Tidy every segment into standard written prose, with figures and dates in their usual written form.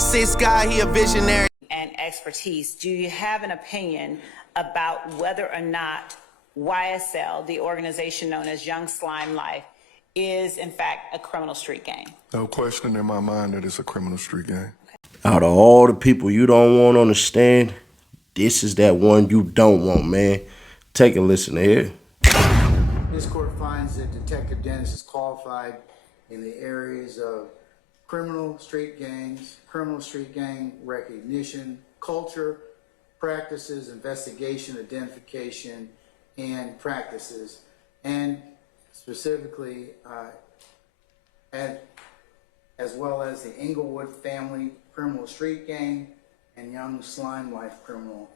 Six guy, he a visionary. And expertise, do you have an opinion about whether or not YSL, the organization known as Young Slime Life, is in fact a criminal street gang? No question in my mind that it's a criminal street gang. Out of all the people you don't want on the stand, this is that one you don't want, man. Take a listen to here. This court finds that Detective Dennis is qualified in the areas of criminal street gang recognition, culture, practices, investigation, identification, and practices, and specifically as well as the Inglewood Family Criminal Street Gang and Young Slime Life Criminal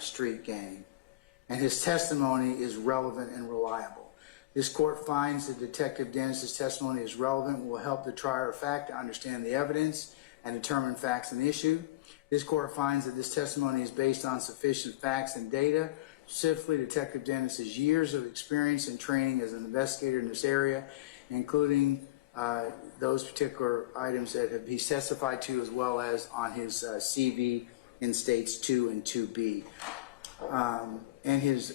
Street Gang. And his testimony is relevant and reliable. This court finds that Detective Dennis's testimony is relevant and will help the trier of fact to understand the evidence and determine facts and issue. This court finds that this testimony is based on sufficient facts and data, specifically Detective Dennis's years of experience and training as an investigator in this area, including those particular items that he's testified to, as well as on his CV in states 2 and 2B. And his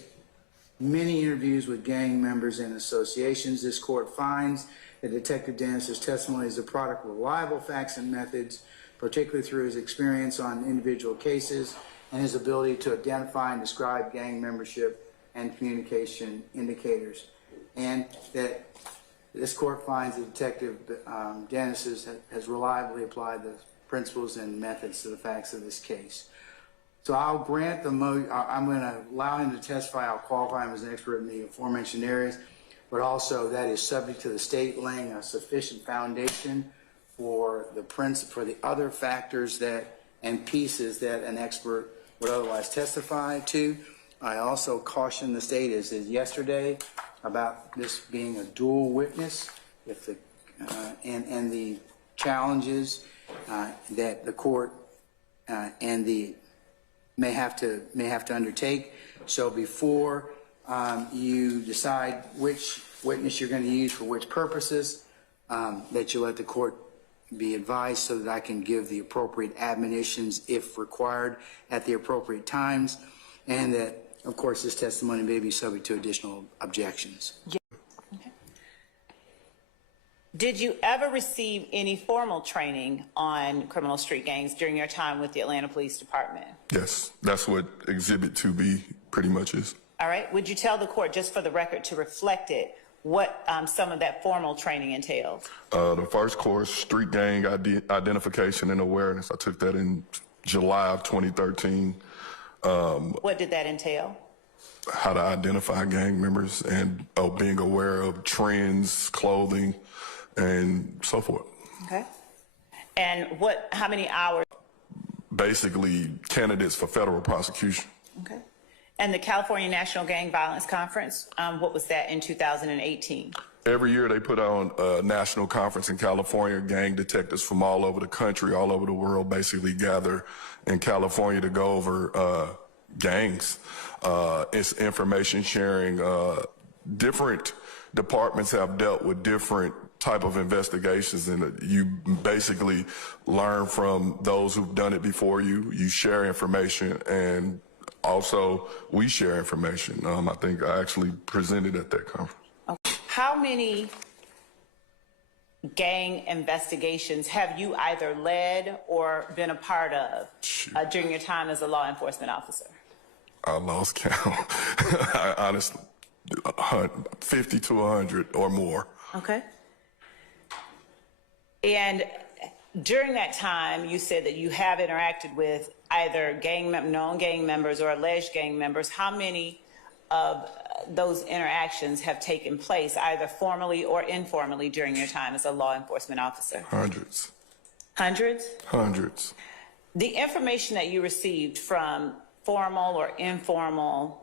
many interviews with gang members and associations. This court finds that Detective Dennis's testimony is a product of reliable facts and methods, particularly through his experience on individual cases and his ability to identify and describe gang membership and communication indicators. And that this court finds that Detective Dennis has reliably applied the principles and methods to the facts of this case. So I'll grant I'm going to allow him to testify. I'll qualify him as an expert in the aforementioned areas, but also that is subject to the state laying a sufficient foundation for the other factors and pieces that an expert would otherwise testify to. I also caution the state, as did yesterday, about this being a dual witness, and the challenges that the court and the may have to undertake. So before you decide which witness you're going to use for which purposes, that you let the court be advised so that I can give the appropriate admonitions if required at the appropriate times, and that, of course, this testimony may be subject to additional objections. Yeah. Okay. Did you ever receive any formal training on criminal street gangs during your time with the Atlanta Police Department? Yes, that's what Exhibit 2B pretty much is. All right. Would you tell the court, just for the record, to reflect it, what some of that formal training entailed? The first course, Street Gang Identification and Awareness. I took that in July of 2013. What did that entail? How to identify gang members and being aware of trends, clothing, and so forth. Okay. And how many hours? Basically, candidates for federal prosecution. Okay. And the California National Gang Violence Conference, what was that in 2018? Every year they put on a national conference in California. Gang detectives from all over the country, all over the world, basically gather in California to go over gangs. It's information sharing. Different departments have dealt with different type of investigations, and you basically learn from those who've done it before you. You share information, and also we share information. I think I actually presented at that conference. Okay. How many gang investigations have you either led or been a part of during your time as a law enforcement officer? I lost count. I honestly, 50 to 100 or more. Okay. And during that time, you said that you have interacted with either known gang members or alleged gang members. How many of those interactions have taken place, either formally or informally, during your time as a law enforcement officer? Hundreds. Hundreds? Hundreds. The information that you received from formal or informal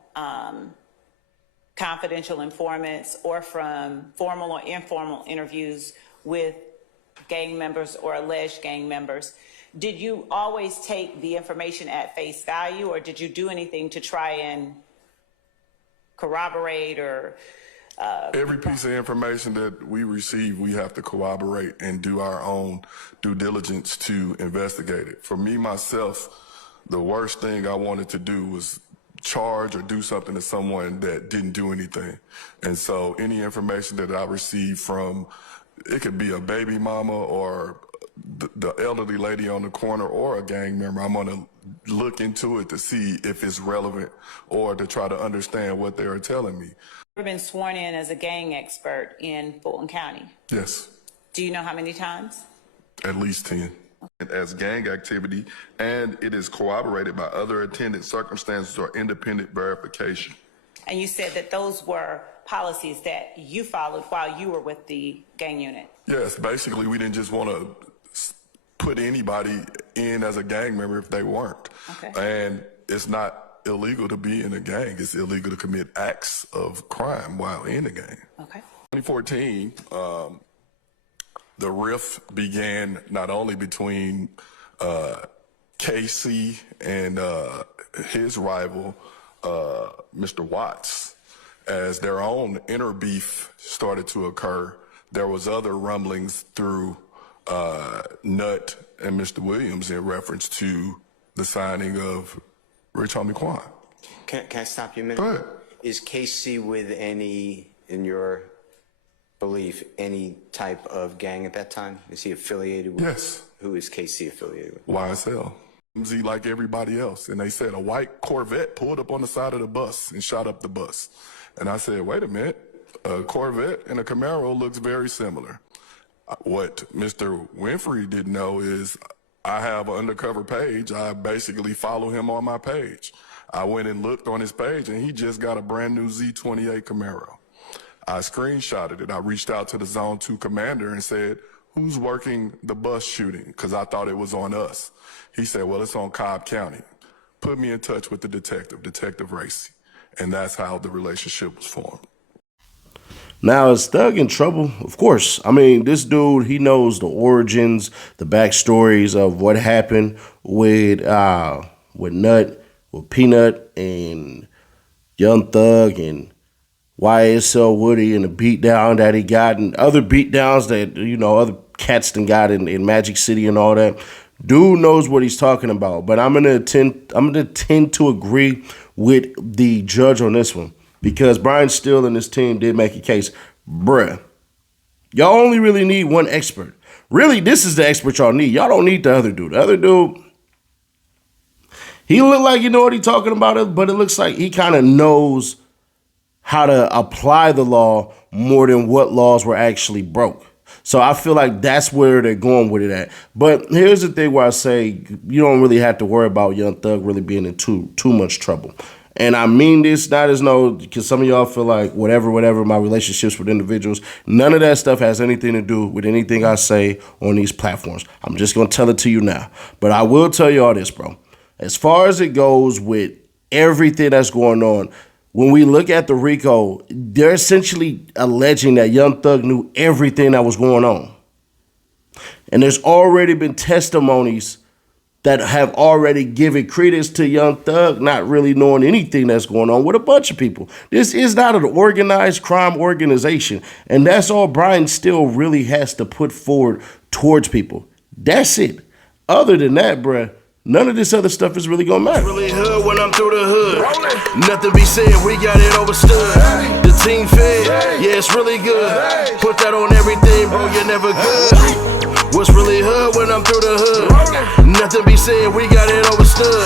confidential informants, or from formal or informal interviews with gang members or alleged gang members, did you always take the information at face value, or did you do anything to try and corroborate or Every piece of information that we receive, we have to corroborate and do our own due diligence to investigate it. For me, myself, the worst thing I wanted to do was charge or do something to someone that didn't do anything. And so any information that I receive from, it could be a baby mama or the elderly lady on the corner or a gang member, I'm gonna look into it to see if it's relevant or to try to understand what they are telling me. You've been sworn in as a gang expert in Fulton County. Yes. Do you know how many times? At least 10. As gang activity, and it is corroborated by other attendant circumstances or independent verification. And you said that those were policies that you followed while you were with the gang unit. Yes, basically we didn't just want to put anybody in as a gang member if they weren't. Okay. And it's not illegal to be in a gang. It's illegal to commit acts of crime while in a gang. Okay. 2014, the rift began not only between KC and his rival, Mr. Watts, as their own inner beef started to occur. There was other rumblings through Nutt and Mr. Williams in reference to the signing of Rich Homie Quan. Can I stop you a minute? Go ahead. Is KC with any, in your belief, any type of gang at that time? Is he affiliated with? Yes. Who is KC affiliated with? YSL. Z like everybody else. And they said a white Corvette pulled up on the side of the bus and shot up the bus. And I said, wait a minute, a Corvette and a Camaro looks very similar. What Mr. Winfrey didn't know is I have an undercover page. I basically follow him on my page. I went and looked on his page and he just got a brand new Z28 Camaro. I screenshotted it. I reached out to the Zone 2 commander and said, who's working the bus shooting? Because I thought it was on us. He said, well, it's on Cobb County. Put me in touch with the detective, Detective Racy. And that's how the relationship was formed. Now, is Thug in trouble? Of course. I mean, this dude, he knows the origins, the backstories of what happened with Nut, with Peanut, and Young Thug, and YSL Woody, and the beatdown that he got, and other beatdowns that, you know, other cats done got in Magic City and all that. Dude knows what he's talking about, but I'm gonna tend to agree with the judge on this one. Because Brian Steele and his team did make a case. Bruh, y'all only really need one expert. Really, this is the expert y'all need. Y'all don't need the other dude. The other dude, he look like you know what he's talking about, but it looks like he kind of knows how to apply the law more than what laws were actually broke. So I feel like that's where they're going with it at. But here's the thing where I say you don't really have to worry about Young Thug really being in too much trouble. And I mean this not as no, because some of y'all feel like whatever, my relationships with individuals, none of that stuff has anything to do with anything I say on these platforms. I'm just going to tell it to you now. But I will tell you all this, bro. As far as it goes with everything that's going on, when we look at the RICO, they're essentially alleging that Young Thug knew everything that was going on. And there's already been testimonies that have already given credence to Young Thug not really knowing anything that's going on with a bunch of people. This is not an organized crime organization. And that's all Brian Steele really has to put forward towards people. That's it. Other than that, bruh, none of this other stuff is really gonna matter. Really hood when I'm through the hood. Nothing be said, we got it overstood. The team fed, yeah, it's really good. Put that on everything, bro, you're never good. What's really hood when I'm through the hood? Nothing be said, we got it overstood.